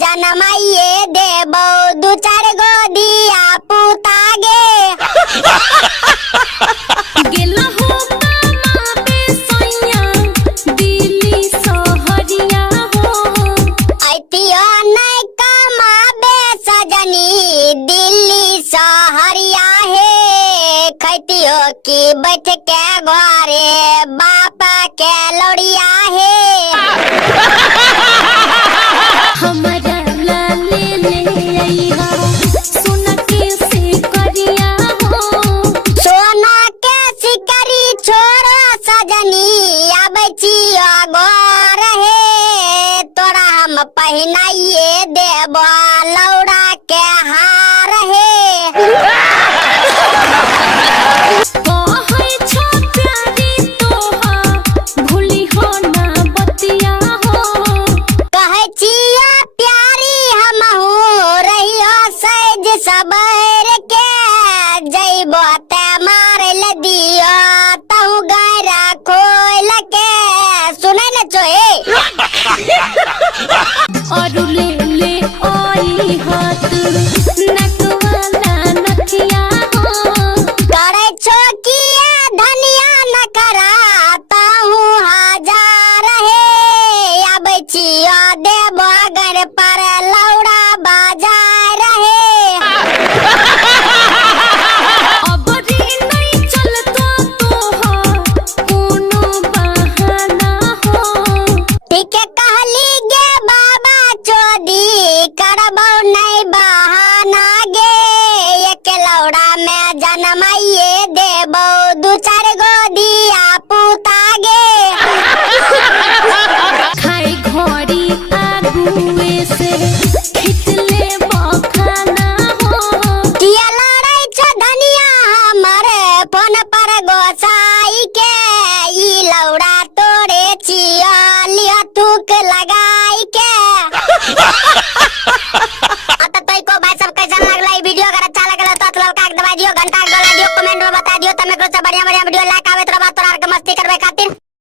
जनमाइए देबो दू चार गो दिया पुता गे गेला हो मामा बेसैया दिल्ली सहरिया हो ऐतियो नै कमाबे सजनी दिल्ली सहरिया हे खैतियो की बैठ के घरे बाप के लौड़िया हे पहिनाइए देबो